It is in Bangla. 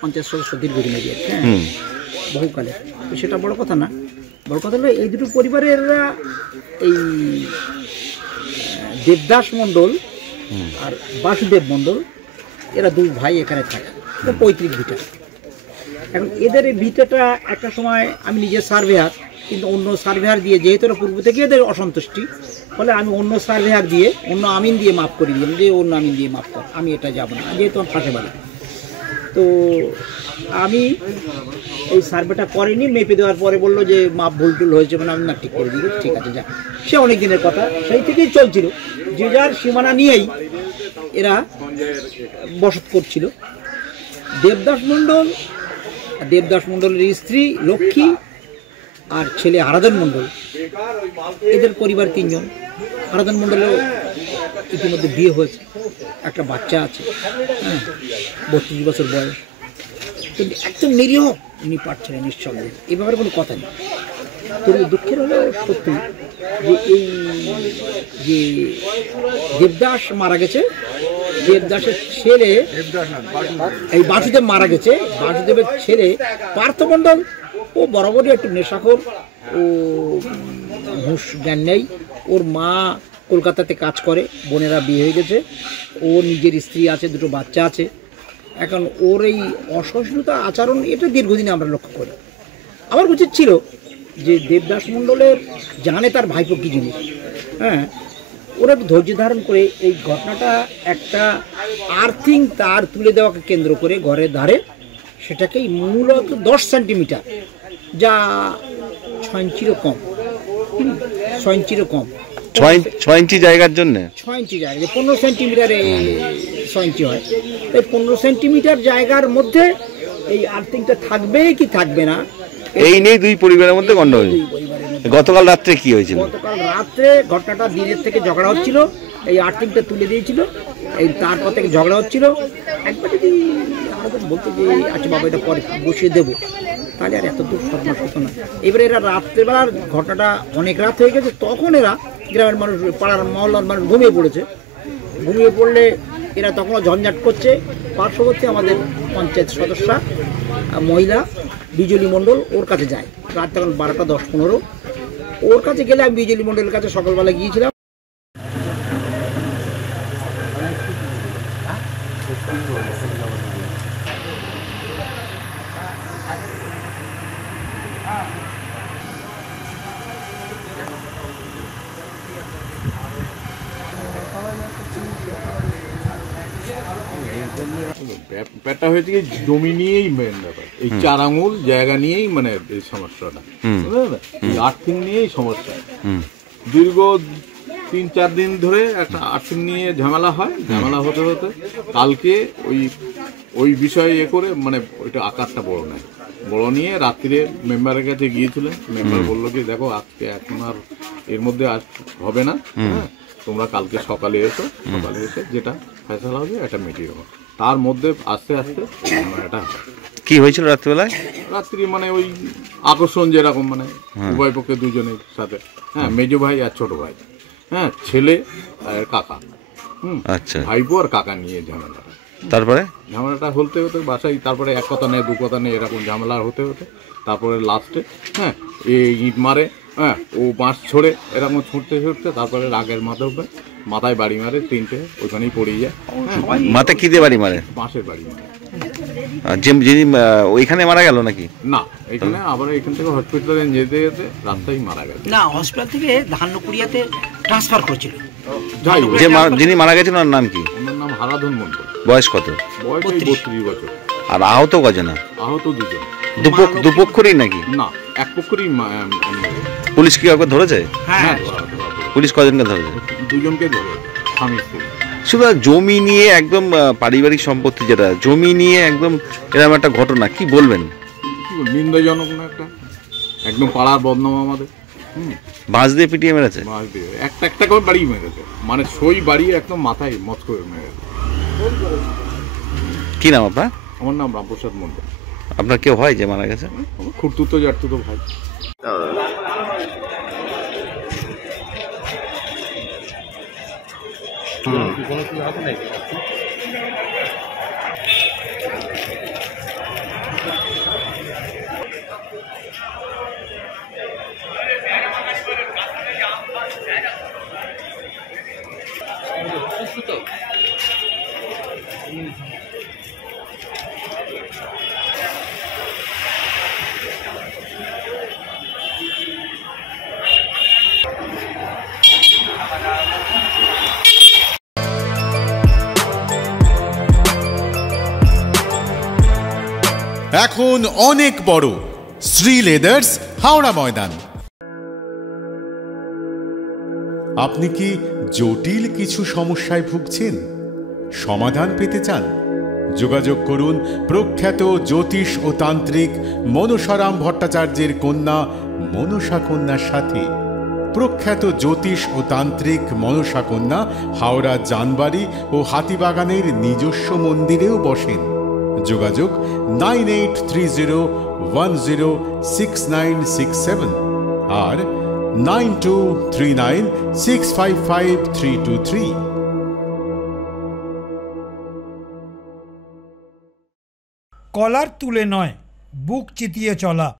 পঞ্চায়েত সদস্য দীর্ঘদিনের ইয়ে, হ্যাঁ, বহুকালে। তো সেটা বড় কথা না, বড় কথা হলো এই দুটো পরিবারের এই দেবদাস মণ্ডল আর বাসুদেব মণ্ডল, এরা দুই ভাই এখানে থাকে, পৈতৃক ভিটা। এখন এদের এই ভিটাটা একটা সময় আমি নিজের সার্ভেয়ার, কিন্তু অন্য সার্ভেয়ার দিয়ে, যেহেতু এরা পূর্ব থেকে এদের অসন্তুষ্টি, ফলে আমি অন্য সার্ভেয়ার দিয়ে, অন্য আমিন দিয়ে মাপ করে দিলাম যে অন্য আমিন দিয়ে মাপ কর, আমি এটা যাবো না, যেহেতু আমার ফাঁসে বাড়ি। তো আমি এই সার্ভেটা করিনি, মেপে দেওয়ার পরে বললো যে মাপ ভুল টুল হয়েছে, মানে আমি না ঠিক করে দিই, ঠিক আছে যা। সে অনেক দিনের কথা, সেই থেকেই চলছিল, যে যার সীমানা নিয়েই এরা বসত করছিল। দেবদাস মণ্ডলের স্ত্রী লক্ষ্মী আর ছেলে আরাধন মণ্ডল, এদের পরিবার তিনজন। আরাধন মণ্ডলেও ইতিমধ্যে বিয়ে হয়েছে, একটা বাচ্চা আছে, হ্যাঁ, 32 বছর বয়স, কিন্তু একদম নিরীহ, উনি পারছেন নিঃসন্দেহে, এ ব্যাপারে কোনো কথা নেই। তবে দুঃখের হলো সত্যি যে এই যে দেবদাস মারা গেছে, দেবদাসের ছেলে এই বাসুদেব মারা গেছে, বাসুদেবের ছেলে পার্থ মণ্ডল, ও বরাবরই একটু নেশাখোর, ও হুঁশ জ্ঞান নেই। ওর মা কলকাতাতে কাজ করে, বোনেরা বিয়ে হয়ে গেছে, ও নিজের স্ত্রী আছে, দুটো বাচ্চা আছে। এখন ওর এই অসহিষ্ণুতা আচরণ, এটা দীর্ঘদিনে আমরা লক্ষ্য করি। আমার উচিত ছিল যে দেবদাস মণ্ডলের জানে তার ভাইপো কী জিনিস, হ্যাঁ, ওরা একটু ধৈর্য ধারণ করে এই ঘটনাটা একটা আর্থিং তার তুলে দেওয়াকে কেন্দ্র করে ঘরের ধারে, সেটাকেই মূলত 10 সেন্টিমিটার, যা 6 ইঞ্চিরও কম, 6 ইঞ্চিরও কম, 6 ইঞ্চি জায়গার জন্য 6 ইঞ্চি জায়গা, 15 সেন্টিমিটারে 6 ইঞ্চি হয়। তাই 15 সেন্টিমিটার জায়গার মধ্যে এই আর্থিংটা থাকবে কি থাকবে না, এই নিয়ে দুই পরিবারের মধ্যে গন্ডগোল। গতকাল রাত্রে কি হয়েছিল? গতকাল রাত্রে ঘটনাটা, দিনের থেকে ঝগড়া হচ্ছিল, এই আর্থিংটা তুলে দিয়েছিল, এই তারপর থেকে ঝগড়া হচ্ছিল। একবার যদি আমাদের বলতে যে আচ্ছা বাবা এটা পরে বসিয়ে দেবো, তাহলে আর এত দূর সর্বনাশ হতো না। এবারে এরা রাত্রেবেলার ঘটনাটা, অনেক রাত হয়ে গেছে, তখন এরা গ্রামের মানুষ, পাড়ার মহল্লার মানুষ ঘুমিয়ে পড়েছে। ঘুমিয়ে পড়লে এরা তখনও ঝঞ্ঝাট করছে। পার্শ্ববর্তী আমাদের পঞ্চায়েত সদস্যা মহিলা বিজলি মণ্ডল, ওর কাছে যায়, রাত তখন 12টা 10-15। ওর কাছে গেলে আমি বিজলি মণ্ডলের কাছে সকালবেলা গিয়েছিলাম। ব্যাপারটা হয়েছে কি, জমি নিয়েই মেন ব্যাপার, এই 4 আঙুল জায়গা নিয়েই মানে এই সমস্যাটা, আর্থিং নিয়েই সমস্যা। দীর্ঘ 3-4 দিন ধরে একটা আর্থিং নিয়ে ঝামেলা হয়, ঝামেলা হতে হতে কালকে ওই বিষয়ে করে মানে ওইটা আকারটা বড় নেয়, বড় নিয়ে রাত্রিরে মেম্বারের কাছে গিয়েছিলেন। মেম্বার বললো কি দেখো আজকে এখন আর এর মধ্যে আজ হবে না, হ্যাঁ, তোমরা কালকে সকালে এসো, সকালে এসে যেটা ফয়সালা হবে এটা মিটিয়ে দেবো। তার মধ্যে আস্তে আস্তে এটা কি হয়েছিল রাত্রিবেলায়? রাত্রি মানে ওই আকর্ষণ যেরকম, মানে উভয় পক্ষে দুজনের সাথে, হ্যাঁ, মেজো ভাই আর ছোট ভাই, হ্যাঁ, ছেলে আর কাকা, আচ্ছা, ভাইপো আর কাকা নিয়ে ঝামেলাটা। তারপরে ঝামেলাটা হতে হতে বাসায়, তারপরে এক কথা নেই দু কথা নেই, এরকম ঝামেলা হতে হতে তারপরে লাস্টে, হ্যাঁ, এই ইট মারে, হ্যাঁ, ও বাঁশ ছোড়ে, এরকম ছুটতে ছুটতে তারপরে রাগের মাথায় বাড়ি মারে, 3টে ওইখানেই পড়ে যায়। মাথায় কি দিয়ে বাড়ি মারে? বাঁশের বাড়ি মারে। যিনি ওইখানে মারা গেল নাকি? না, এখানে আবার এখান থেকে হসপিটালে যেতে যেতে রাস্তায় মারা গেছে। না, হসপিটাল থেকে ধান্যকুড়িয়াতে ট্রান্সফার করেছিল। যিনি মারা গেছেন ওনার নাম কি? ওনার নাম আরাধন মণ্ডল। বয়স কত? বয়স 32 বছর। আর আহত কজন? আহত 2জন। দুপক্ষরই নাকি? না, এক পক্ষরই। পুলিশ কি কাউকে ধরেছে? হ্যাঁ, পুলিশ কজনকে ধরেছে? 2জনকে ধরে, স্বামী স্ত্রী। শুধু জমি নিয়ে একদম পারিবারিক সম্পত্তি, যেটা জমি নিয়ে একদম এরকম একটা ঘটনা, কি বলবেন? নিন্দাজনক না, একদম পাড়ার বদনাম আমাদের। বাঁশ দিয়ে পিটিয়ে মেরেছে? বাঁশ দিয়ে একটা করে বাড়ি মেরেছে, মানে সই বাড়ি একদম মাথায় মত করে মেরেছে। কি নাম আপনার? আমার নাম রামপ্রসাদ মণ্ডল। আপনার কেউ হয় যে মারা গেছে? খুঁড়তুতো জাটতুতো ভাই। কোনো কিছু হবে নাকি? এখন অনেক বড়। শ্রী লেদার্স, হাওড়া ময়দান। আপনি কি জটিল কিছু সমস্যায় ভুগছেন? সমাধান পেতে চান? যোগাযোগ করুন প্রখ্যাত জ্যোতিষ ও তান্ত্রিক মনসারাম ভট্টাচার্যের কন্যা মনসা কন্যার সাথে। প্রখ্যাত জ্যোতিষ ও তান্ত্রিক মনসা কন্যা হাওড়া জানবাড়ি ও হাতিবাগানের নিজস্ব মন্দিরেও বসেন। যোগাযোগ 9830106967 আর 9239655323। কলার তুলে নয়, বুক চিতিয়ে চলা।